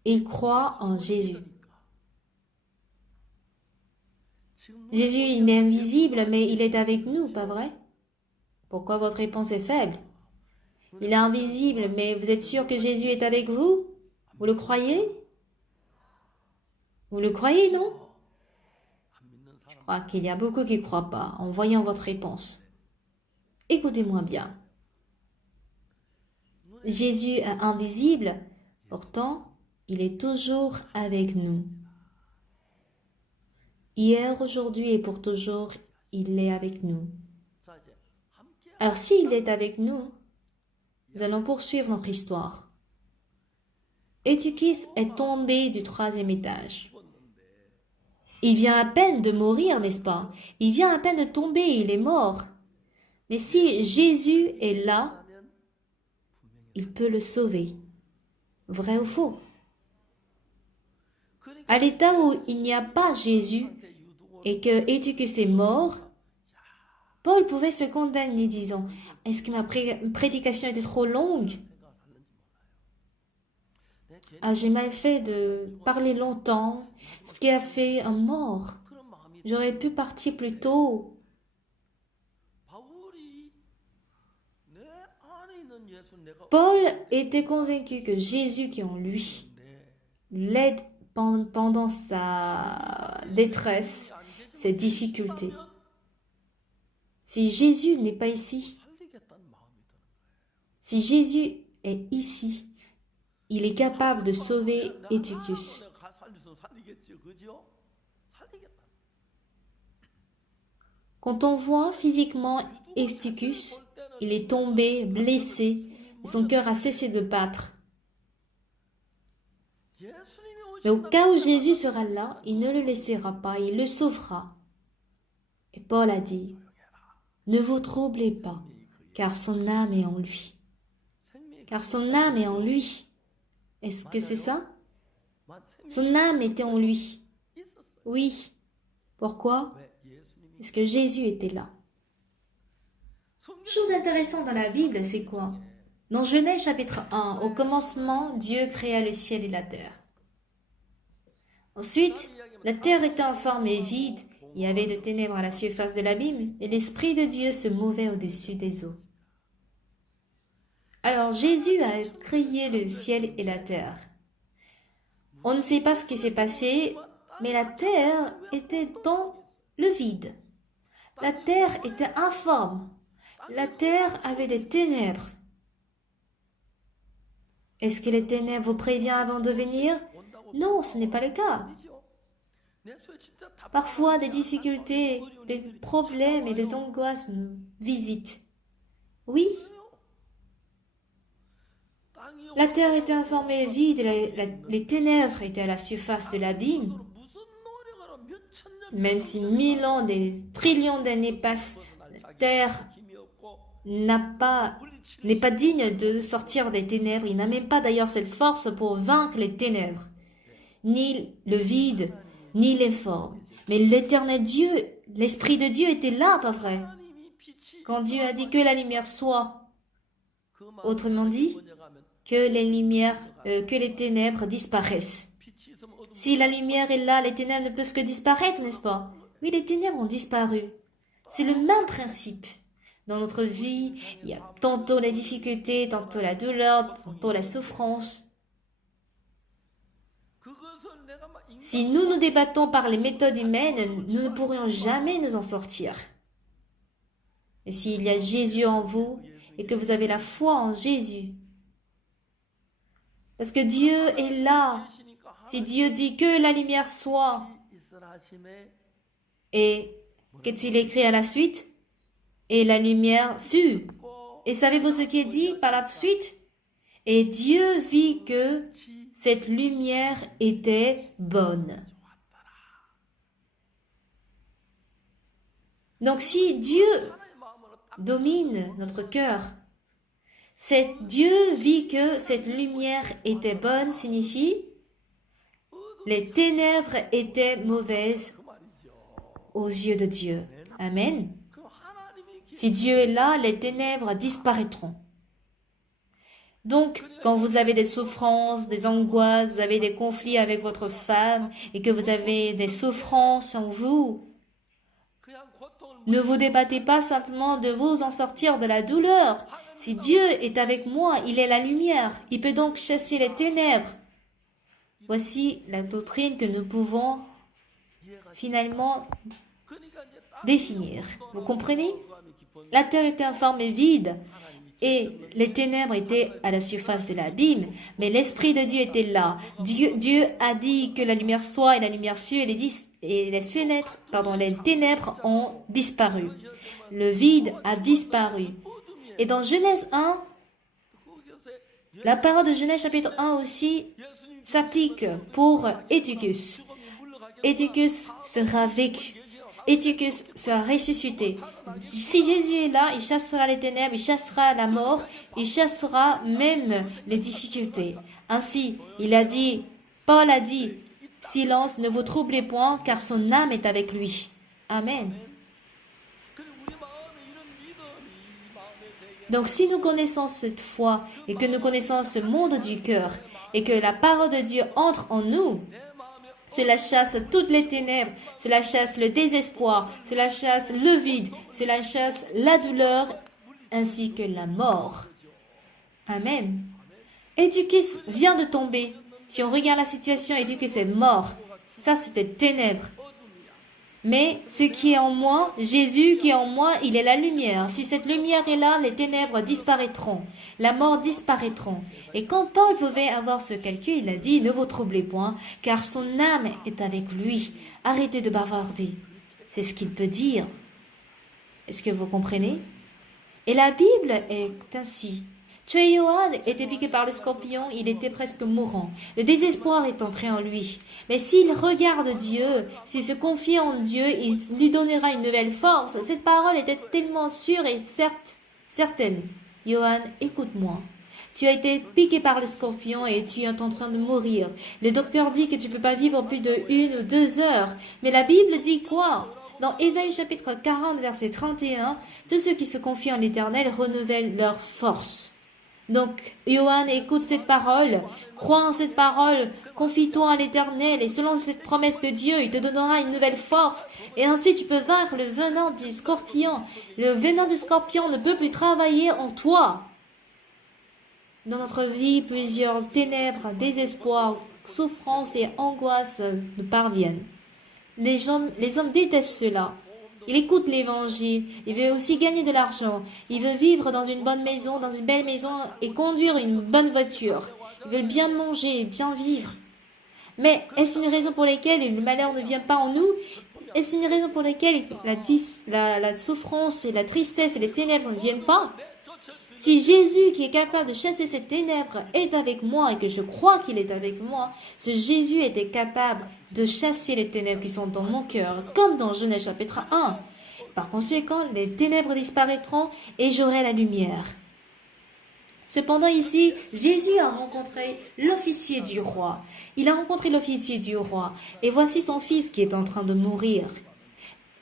il croit en Jésus. Jésus, il est invisible, mais il est avec nous, pas vrai? Pourquoi votre réponse est faible? Il est invisible, mais vous êtes sûr que Jésus est avec vous? Vous le croyez? Vous le croyez, non? Je crois qu'il y a beaucoup qui ne croient pas en voyant votre réponse. Écoutez-moi bien. Jésus est invisible, pourtant, il est toujours avec nous. Hier, aujourd'hui et pour toujours, il est avec nous. Alors, s'il est avec nous, nous allons poursuivre notre histoire. Eutychus est tombé du 3e étage. Il vient à peine de mourir, n'est-ce pas? Il vient à peine de tomber, il est mort. Mais si Jésus est là, il peut le sauver. Vrai ou faux? À l'état où il n'y a pas Jésus et que Eutychus est mort, Paul pouvait se condamner disant « Est-ce que ma prédication était trop longue? Ah, j'ai mal fait de parler longtemps, ce qui a fait un mort. J'aurais pu partir plus tôt. » Paul était convaincu que Jésus qui est en lui l'aide pendant sa détresse, ses difficultés. Si Jésus n'est pas ici, si Jésus est ici, il est capable de sauver Eutychus. Quand on voit physiquement Eutychus, il est tombé, blessé, et son cœur a cessé de battre. Mais au cas où Jésus sera là, il ne le laissera pas, il le sauvera. Et Paul a dit, ne vous troublez pas, car son âme est en lui. Car son âme est en lui. Est-ce que c'est ça? Son âme était en lui. Oui. Pourquoi? Parce que Jésus était là. Chose intéressante dans la Bible, c'est quoi? Dans Genèse chapitre 1, au commencement, Dieu créa le ciel et la terre. Ensuite, la terre était informe et vide, il y avait de ténèbres à la surface de l'abîme, et l'Esprit de Dieu se mouvait au-dessus des eaux. Alors Jésus a créé le ciel et la terre. On ne sait pas ce qui s'est passé, mais la terre était dans le vide. La terre était informe. La terre avait des ténèbres. Est-ce que les ténèbres vous préviennent avant de venir? Non, ce n'est pas le cas. Parfois, des difficultés, des problèmes et des angoisses nous visitent. Oui. La terre était informe et vide, les ténèbres étaient à la surface de l'abîme. Même si 1000 ans, des trillions d'années passent, la terre n'est pas digne de sortir des ténèbres. Il n'a même pas d'ailleurs cette force pour vaincre les ténèbres, ni le vide, ni les formes. Mais l'éternel Dieu, l'Esprit de Dieu était là, pas vrai? Quand Dieu a dit que la lumière soit, autrement dit, que les ténèbres disparaissent. Si la lumière est là, les ténèbres ne peuvent que disparaître, n'est-ce pas? Oui, les ténèbres ont disparu. C'est le même principe. Dans notre vie, il y a tantôt la difficulté, tantôt la douleur, tantôt la souffrance. Si nous nous débattons par les méthodes humaines, nous ne pourrions jamais nous en sortir. Et s'il y a Jésus en vous et que vous avez la foi en Jésus, parce que Dieu est là. Si Dieu dit que la lumière soit, et qu'est-il écrit à la suite? Et la lumière fut. Et savez-vous ce qui est dit par la suite? Et Dieu vit que cette lumière était bonne. Donc si Dieu domine notre cœur. Dieu vit que cette lumière était bonne, signifie les ténèbres étaient mauvaises aux yeux de Dieu. Amen. Si Dieu est là, les ténèbres disparaîtront. Donc, quand vous avez des souffrances, des angoisses, vous avez des conflits avec votre femme et que vous avez des souffrances en vous, ne vous débattez pas simplement de vous en sortir de la douleur. Si Dieu est avec moi, il est la lumière. Il peut donc chasser les ténèbres. Voici la doctrine que nous pouvons finalement définir. Vous comprenez? La terre était informe et vide et les ténèbres étaient à la surface de l'abîme, mais l'Esprit de Dieu était là. Dieu a dit que la lumière soit et la lumière fut et les ténèbres ont disparu. Le vide a disparu. Et dans Genèse 1, la parole de Genèse chapitre 1 aussi s'applique pour Eutychus. Eutychus sera vécu. Eutychus sera ressuscité. Si Jésus est là, il chassera les ténèbres, il chassera la mort, il chassera même les difficultés. Ainsi, Paul a dit, « Silence, ne vous troublez point, car son âme est avec lui. » Amen. Donc si nous connaissons cette foi et que nous connaissons ce monde du cœur et que la parole de Dieu entre en nous, cela chasse toutes les ténèbres, cela chasse le désespoir, cela chasse le vide, cela chasse la douleur ainsi que la mort. Amen. Eutychus vient de tomber. Si on regarde la situation, Eutychus est mort. Ça, c'était ténèbres. Mais ce qui est en moi, Jésus qui est en moi, il est la lumière. Si cette lumière est là, les ténèbres disparaîtront, la mort disparaîtront. Et quand Paul pouvait avoir ce calcul, il a dit, ne vous troublez point, car son âme est avec lui. Arrêtez de bavarder. C'est ce qu'il peut dire. Est-ce que vous comprenez? Et la Bible est ainsi. Tué Johann était piqué par le scorpion, il était presque mourant. Le désespoir est entré en lui. Mais s'il regarde Dieu, s'il se confie en Dieu, il lui donnera une nouvelle force. Cette parole était tellement sûre et certaine. Johann, écoute-moi. Tu as été piqué par le scorpion et tu es en train de mourir. Le docteur dit que tu ne peux pas vivre plus de 1 ou 2 heures. Mais la Bible dit quoi? Dans Ésaïe chapitre 40, verset 31, tous ceux qui se confient en l'Éternel renouvellent leur force. Donc, Johann, écoute cette parole, crois en cette parole, confie-toi à l'Éternel et selon cette promesse de Dieu, il te donnera une nouvelle force et ainsi tu peux vaincre le venin du scorpion. Le venin du scorpion ne peut plus travailler en toi. Dans notre vie, plusieurs ténèbres, désespoir, souffrance et angoisse nous parviennent. Les hommes détestent cela. Il écoute l'évangile, il veut aussi gagner de l'argent, il veut vivre dans une bonne maison, dans une belle maison et conduire une bonne voiture. Il veut bien manger et bien vivre. Mais est-ce une raison pour laquelle le malheur ne vient pas en nous? Est-ce une raison pour laquelle la souffrance et la tristesse et les ténèbres ne viennent pas? Si Jésus qui est capable de chasser ces ténèbres est avec moi et que je crois qu'il est avec moi, ce Jésus était capable de chasser les ténèbres qui sont dans mon cœur, comme dans Genèse chapitre 1. Par conséquent, les ténèbres disparaîtront et j'aurai la lumière. Cependant ici, Jésus a rencontré l'officier du roi. Il a rencontré l'officier du roi et voici son fils qui est en train de mourir.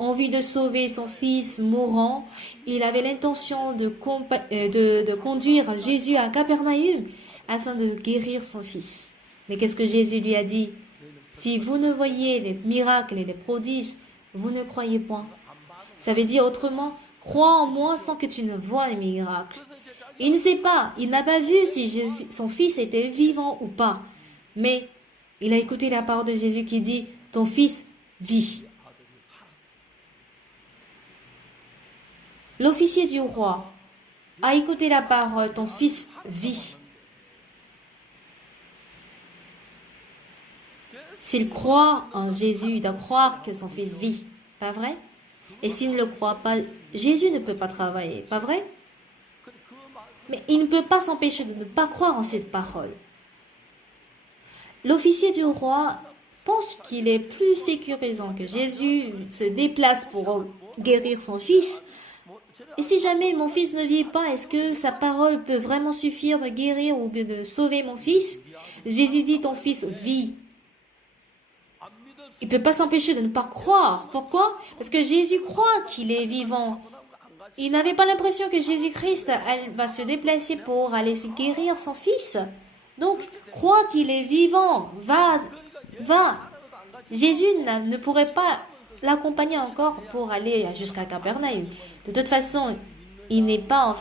En vue de sauver son fils mourant, il avait l'intention de conduire Jésus à Capernaüm afin de guérir son fils. Mais qu'est-ce que Jésus lui a dit? Si vous ne voyez les miracles et les prodiges, vous ne croyez point. Ça veut dire autrement, crois en moi sans que tu ne vois les miracles. Il ne sait pas, il n'a pas vu si son fils était vivant ou pas. Mais il a écouté la parole de Jésus qui dit, ton fils vit. L'officier du roi a écouté la parole, ton fils vit. S'il croit en Jésus, il doit croire que son fils vit, pas vrai? Et s'il ne le croit pas, Jésus ne peut pas travailler, pas vrai? Mais il ne peut pas s'empêcher de ne pas croire en cette parole. L'officier du roi pense qu'il est plus sécurisant que Jésus se déplace pour guérir son fils. Et si jamais mon fils ne vit pas, est-ce que sa parole peut vraiment suffire de guérir ou de sauver mon fils? Jésus dit, ton fils vit. Il ne peut pas s'empêcher de ne pas croire. Pourquoi? Parce que Jésus croit qu'il est vivant. Il n'avait pas l'impression que Jésus-Christ va se déplacer pour aller se guérir son fils. Donc, crois qu'il est vivant. Va. Jésus ne pourrait pas l'accompagner encore pour aller jusqu'à Capernaum. De toute façon, il n'est pas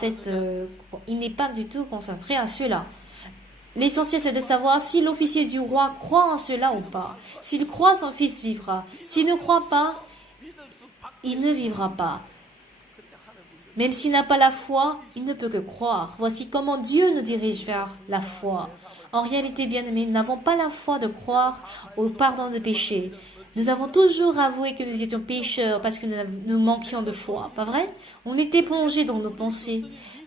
du tout concentré à cela. L'essentiel, c'est de savoir si l'officier du roi croit en cela ou pas. S'il croit, son fils vivra. S'il ne croit pas, il ne vivra pas. Même s'il n'a pas la foi, il ne peut que croire. Voici comment Dieu nous dirige vers la foi. En réalité, bien-aimés, nous n'avons pas la foi de croire au pardon de péché. Nous avons toujours avoué que nous étions pécheurs parce que nous manquions de foi, pas vrai? On était plongés dans nos pensées.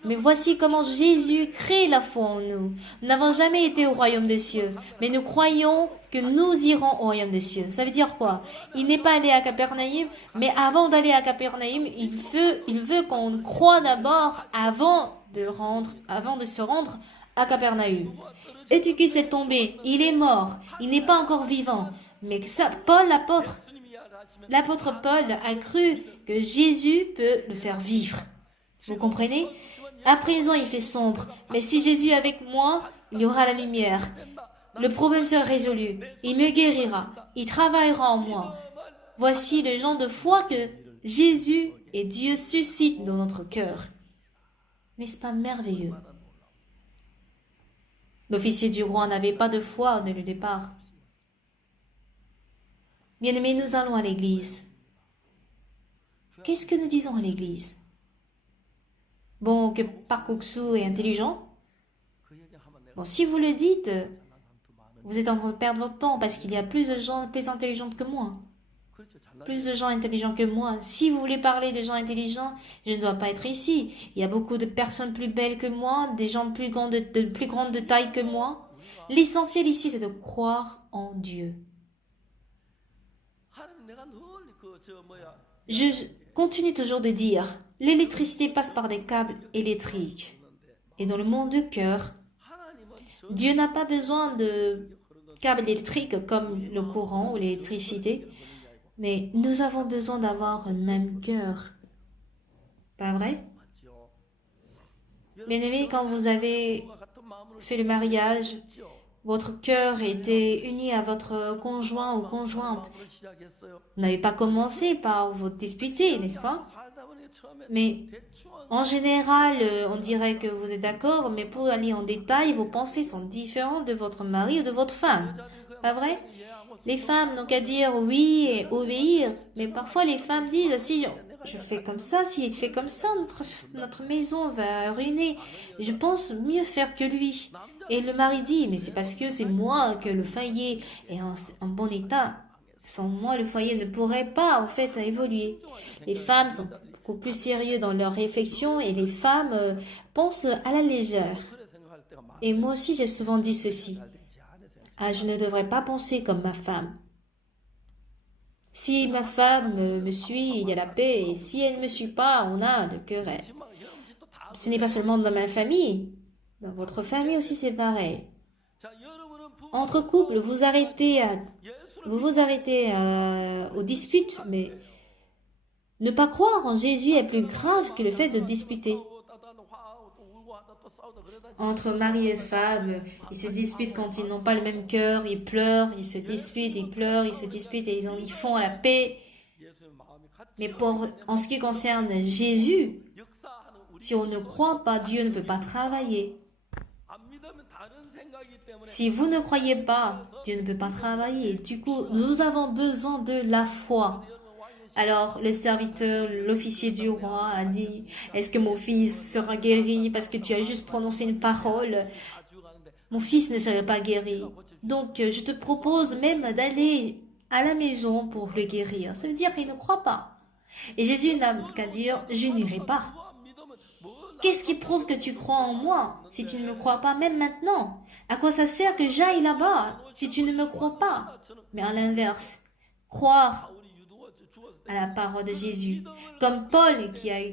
Mais voici comment Jésus crée la foi en nous. Nous n'avons jamais été au royaume des cieux, mais nous croyons que nous irons au royaume des cieux. Ça veut dire quoi? Il n'est pas allé à Capernaum, mais avant d'aller à Capernaum, il veut qu'on croie d'abord avant de se rendre à Capernaum. Eutychus est tombé, il est mort, il n'est pas encore vivant. Mais ça, l'apôtre Paul a cru que Jésus peut le faire vivre. Vous comprenez? À présent, il fait sombre, mais si Jésus est avec moi, il y aura la lumière. Le problème sera résolu. Il me guérira. Il travaillera en moi. Voici le genre de foi que Jésus et Dieu suscitent dans notre cœur. N'est-ce pas merveilleux? L'officier du roi n'avait pas de foi dès le départ. Bien-aimés, nous allons à l'église. Qu'est-ce que nous disons à l'église? Bon, que Park Ok-soo est intelligent. Bon, si vous le dites, vous êtes en train de perdre votre temps parce qu'il y a plus de gens plus intelligents que moi. Plus de gens intelligents que moi. Si vous voulez parler de gens intelligents, je ne dois pas être ici. Il y a beaucoup de personnes plus belles que moi, des gens plus grands de plus grande de taille que moi. L'essentiel ici, c'est de croire en Dieu. Je continue toujours de dire, l'électricité passe par des câbles électriques. Et dans le monde du cœur, Dieu n'a pas besoin de câbles électriques comme le courant ou l'électricité, mais nous avons besoin d'avoir le même cœur. Pas vrai? Bien-aimés, quand vous avez fait le mariage, votre cœur était uni à votre conjoint ou conjointe. Vous n'avez pas commencé par vous disputer, n'est-ce pas? Mais en général, on dirait que vous êtes d'accord, mais pour aller en détail, vos pensées sont différentes de votre mari ou de votre femme. Pas vrai? Les femmes n'ont qu'à dire oui et obéir, mais parfois les femmes disent si je fais comme ça, s'il fait comme ça, notre maison va ruiner. Je pense mieux faire que lui. Et le mari dit, mais c'est parce que c'est moi que le foyer est en bon état. Sans moi, le foyer ne pourrait pas, en fait, évoluer. Les femmes sont beaucoup plus sérieuses dans leurs réflexions et les femmes pensent à la légère. Et moi aussi, j'ai souvent dit ceci. Ah, je ne devrais pas penser comme ma femme. Si ma femme me suit, il y a la paix, et si elle ne me suit pas, on a de querelles. Ce n'est pas seulement dans ma famille, dans votre famille aussi c'est pareil. Entre couples, vous vous arrêtez aux disputes, mais ne pas croire en Jésus est plus grave que le fait de disputer. Entre mari et femme, ils se disputent quand ils n'ont pas le même cœur, ils pleurent, ils se disputent, ils pleurent, ils se disputent et ils font la paix. Mais en ce qui concerne Jésus, si on ne croit pas, Dieu ne peut pas travailler. Si vous ne croyez pas, Dieu ne peut pas travailler. Du coup, nous avons besoin de la foi. Alors le serviteur, l'officier du roi a dit, est-ce que mon fils sera guéri parce que tu as juste prononcé une parole? Mon fils ne serait pas guéri. Donc je te propose même d'aller à la maison pour le guérir. Ça veut dire qu'il ne croit pas. Et Jésus n'a qu'à dire, je n'irai pas. Qu'est-ce qui prouve que tu crois en moi si tu ne me crois pas même maintenant? À quoi ça sert que j'aille là-bas si tu ne me crois pas? Mais à l'inverse, croire à la parole de Jésus. Comme Paul qui a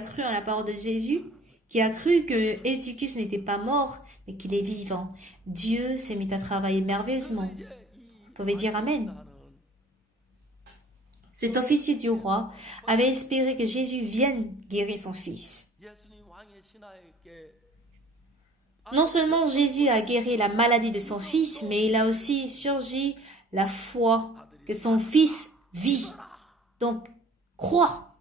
cru en la parole de Jésus, qui a cru que Eutychus n'était pas mort, mais qu'il est vivant. Dieu s'est mis à travailler merveilleusement. Vous pouvez dire Amen. Cet officier du roi avait espéré que Jésus vienne guérir son fils. Non seulement Jésus a guéri la maladie de son fils, mais il a aussi surgi la foi que son fils vit. Donc, crois.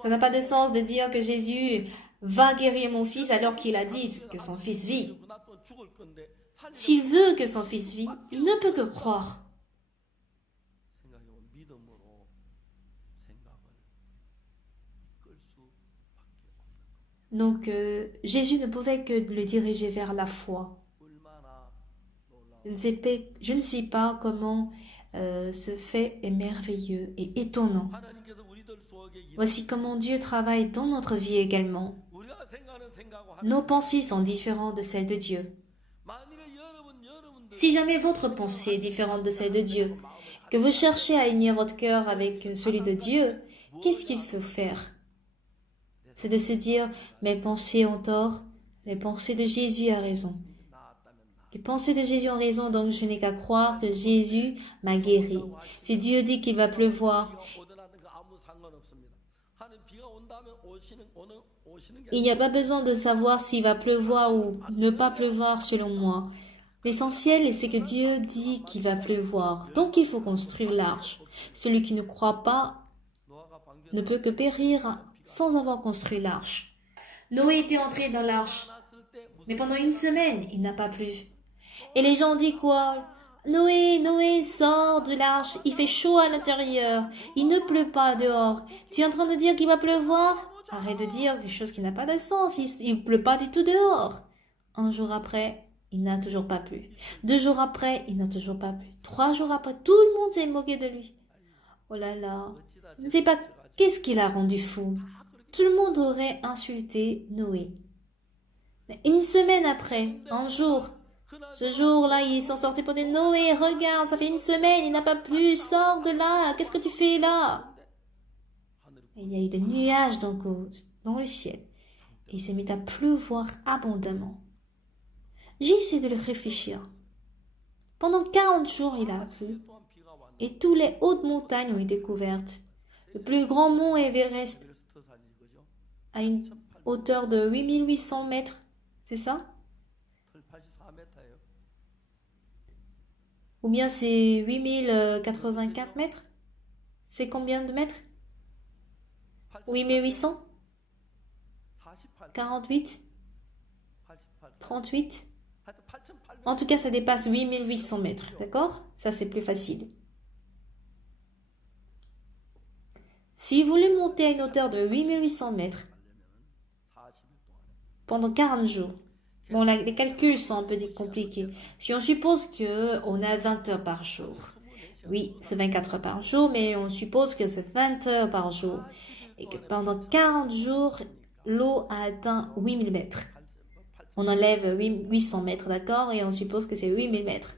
Ça n'a pas de sens de dire que Jésus va guérir mon fils alors qu'il a dit que son fils vit. S'il veut que son fils vit, il ne peut que croire. Donc, Jésus ne pouvait que le diriger vers la foi. Je ne sais pas comment ce fait est merveilleux et étonnant. Voici comment Dieu travaille dans notre vie également. Nos pensées sont différentes de celles de Dieu. Si jamais votre pensée est différente de celle de Dieu, que vous cherchez à unir votre cœur avec celui de Dieu, qu'est-ce qu'il faut faire? C'est de se dire, mes pensées ont tort, les pensées de Jésus ont raison. Les pensées de Jésus ont raison, donc je n'ai qu'à croire que Jésus m'a guéri. Si Dieu dit qu'il va pleuvoir, il n'y a pas besoin de savoir s'il va pleuvoir ou ne pas pleuvoir selon moi. L'essentiel, c'est que Dieu dit qu'il va pleuvoir. Donc il faut construire l'arche. Celui qui ne croit pas ne peut que périr sans avoir construit l'arche. Noé était entré dans l'arche, mais pendant une semaine, il n'a pas plu. Et les gens disent quoi? Noé, Noé, sors de l'arche, il fait chaud à l'intérieur, il ne pleut pas dehors. Tu es en train de dire qu'il va pleuvoir? Arrête de dire quelque chose qui n'a pas de sens, il ne pleut pas du tout dehors. Un jour après, il n'a toujours pas plu. 2 jours après, il n'a toujours pas plu. 3 jours après, tout le monde s'est moqué de lui. Oh là là, je ne sais pas qu'est-ce qui l'a rendu fou. Tout le monde aurait insulté Noé. Mais une semaine après, un jour, ce jour-là, ils sont sortis pour dire Noé, regarde, ça fait une semaine, il n'a pas plu, sors de là, qu'est-ce que tu fais là? Et il y a eu des nuages dans le ciel. Et il s'est mis à pleuvoir abondamment. J'ai essayé de le réfléchir. Pendant 40 jours, il a plu. Et toutes les hautes montagnes ont été couvertes. Le plus grand mont Everest à une hauteur de 8800 mètres. C'est ça? Ou bien c'est 8084 mètres? C'est combien de mètres? 8800? 48? 38? En tout cas, ça dépasse 8800 mètres, d'accord? Ça, c'est plus facile. Si vous voulez monter à une hauteur de 8800 mètres pendant 40 jours, bon, les calculs sont un peu compliqués. Si on suppose qu'on a 20 heures par jour, oui, c'est 24 heures par jour, mais on suppose que c'est 20 heures par jour et que pendant 40 jours, l'eau a atteint 8000 mètres. On enlève 800 mètres, d'accord, et on suppose que c'est 8000 mètres.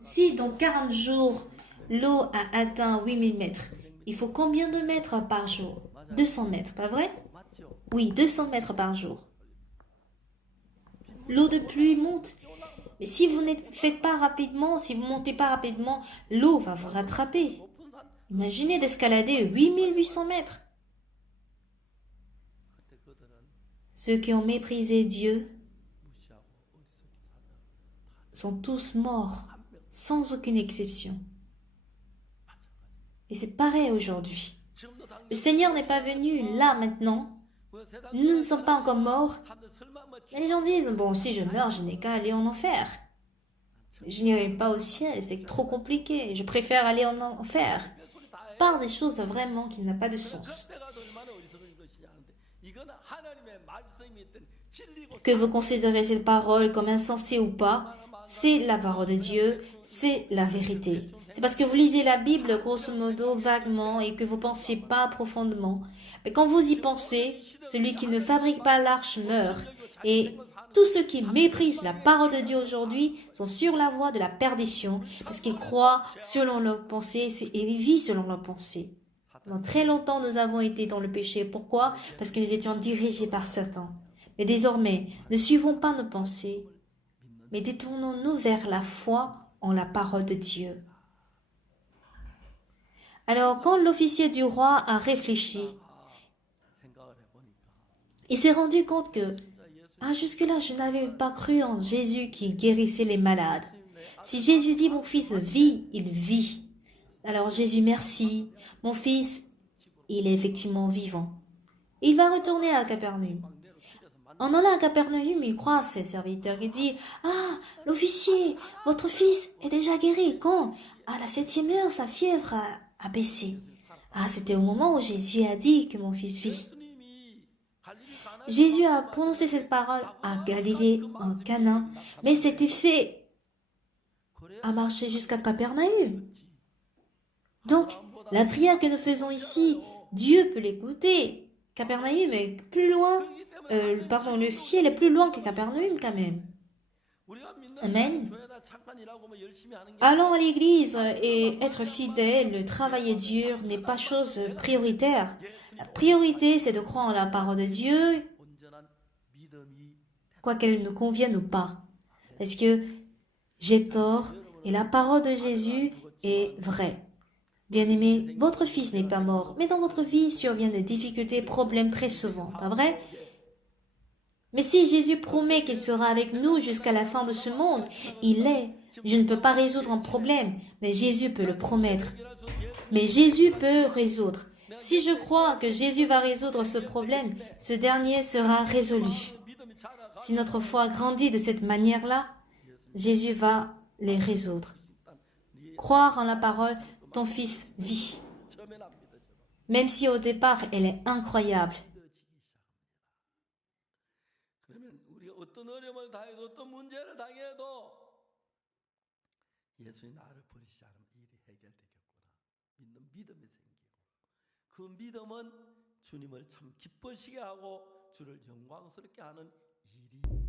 Si dans 40 jours, l'eau a atteint 8000 mètres, il faut combien de mètres par jour? 200 mètres, pas vrai? Oui, 200 mètres par jour. L'eau de pluie monte. Mais si vous ne faites pas rapidement, si vous ne montez pas rapidement, l'eau va vous rattraper. Imaginez d'escalader 8800 mètres. Ceux qui ont méprisé Dieu sont tous morts, sans aucune exception. Et c'est pareil aujourd'hui. Le Seigneur n'est pas venu là maintenant. Nous ne sommes pas encore morts. Et les gens disent, bon, si je meurs, je n'ai qu'à aller en enfer. Je n'irai pas au ciel, c'est trop compliqué. Je préfère aller en enfer. Par des choses vraiment qui n'ont pas de sens. Que vous considérez cette parole comme insensée ou pas, c'est la parole de Dieu, c'est la vérité. C'est parce que vous lisez la Bible, grosso modo, vaguement, et que vous ne pensez pas profondément. Mais quand vous y pensez, celui qui ne fabrique pas l'arche meurt. Et Tous ceux qui méprisent la parole de Dieu aujourd'hui sont sur la voie de la perdition parce qu'ils croient selon leurs pensées et vivent selon leurs pensées. Pendant très longtemps, nous avons été dans le péché. Pourquoi? Parce que nous étions dirigés par Satan. Mais désormais, ne suivons pas nos pensées, mais détournons-nous vers la foi en la parole de Dieu. Alors, quand l'officier du roi a réfléchi, il s'est rendu compte que jusque-là, je n'avais pas cru en Jésus qui guérissait les malades. Si Jésus dit, mon fils vit, il vit. Alors Jésus, merci. Mon fils, il est effectivement vivant. Il va retourner à Capernaum. En allant à Capernaum, il croit à ses serviteurs. Il dit, l'officier, votre fils est déjà guéri. Quand? À la 7e heure, sa fièvre a baissé. C'était au moment où Jésus a dit que mon fils vit. Jésus a prononcé cette parole à Galilée, en Cana, mais cet effet a marché jusqu'à Capernaum. Donc, la prière que nous faisons ici, Dieu peut l'écouter. Capernaum est plus loin, le ciel est plus loin que Capernaum quand même. Amen. Allons à l'église et être fidèle, travailler dur n'est pas chose prioritaire. La priorité, c'est de croire en la parole de Dieu, quoi qu'elle nous convienne ou pas. Parce que j'ai tort et la parole de Jésus est vraie. Bien-aimé, votre fils n'est pas mort, mais dans votre vie surviennent des difficultés, problèmes très souvent, pas vrai? Mais si Jésus promet qu'il sera avec nous jusqu'à la fin de ce monde, il est. Je ne peux pas résoudre un problème, mais Jésus peut le promettre. Mais Jésus peut résoudre. Si je crois que Jésus va résoudre ce problème, ce dernier sera résolu. Si notre foi grandit de cette manière-là, Jésus va les résoudre. Croire en la parole, ton fils vit. Même si au départ, elle est incroyable.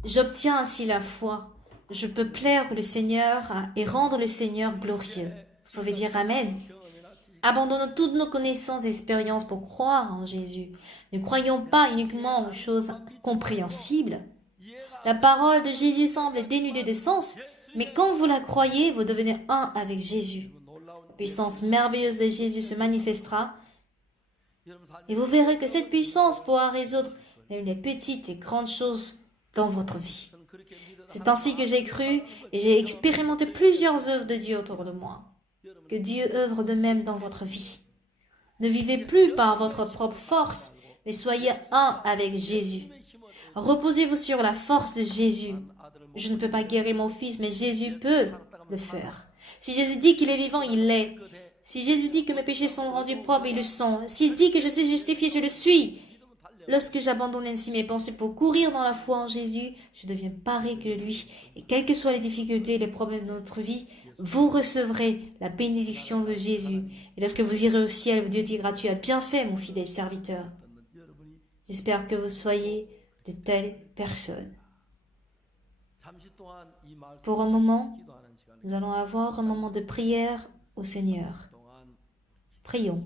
J'obtiens ainsi la foi. Je peux plaire le Seigneur et rendre le Seigneur glorieux. Vous pouvez dire Amen. Abandonnons toutes nos connaissances et expériences pour croire en Jésus. Ne croyons pas uniquement aux choses compréhensibles. La parole de Jésus semble dénudée de sens, mais quand vous la croyez, vous devenez un avec Jésus. La puissance merveilleuse de Jésus se manifestera et vous verrez que cette puissance pourra résoudre même les petites et grandes choses dans votre vie. C'est ainsi que j'ai cru et j'ai expérimenté plusieurs œuvres de Dieu autour de moi. Que Dieu œuvre de même dans votre vie. Ne vivez plus par votre propre force, mais soyez un avec Jésus. Reposez-vous sur la force de Jésus. Je ne peux pas guérir mon fils, mais Jésus peut le faire. Si Jésus dit qu'il est vivant, il l'est. Si Jésus dit que mes péchés sont rendus propres, ils le sont. S'il dit que je suis justifié, je le suis. Lorsque j'abandonne ainsi mes pensées pour courir dans la foi en Jésus, je deviens pareil que lui. Et quelles que soient les difficultés et les problèmes de notre vie, vous recevrez la bénédiction de Jésus. Et lorsque vous irez au ciel, Dieu dira, tu as bien fait, mon fidèle serviteur. J'espère que vous soyez de telles personnes. Pour un moment, nous allons avoir un moment de prière au Seigneur. Prions.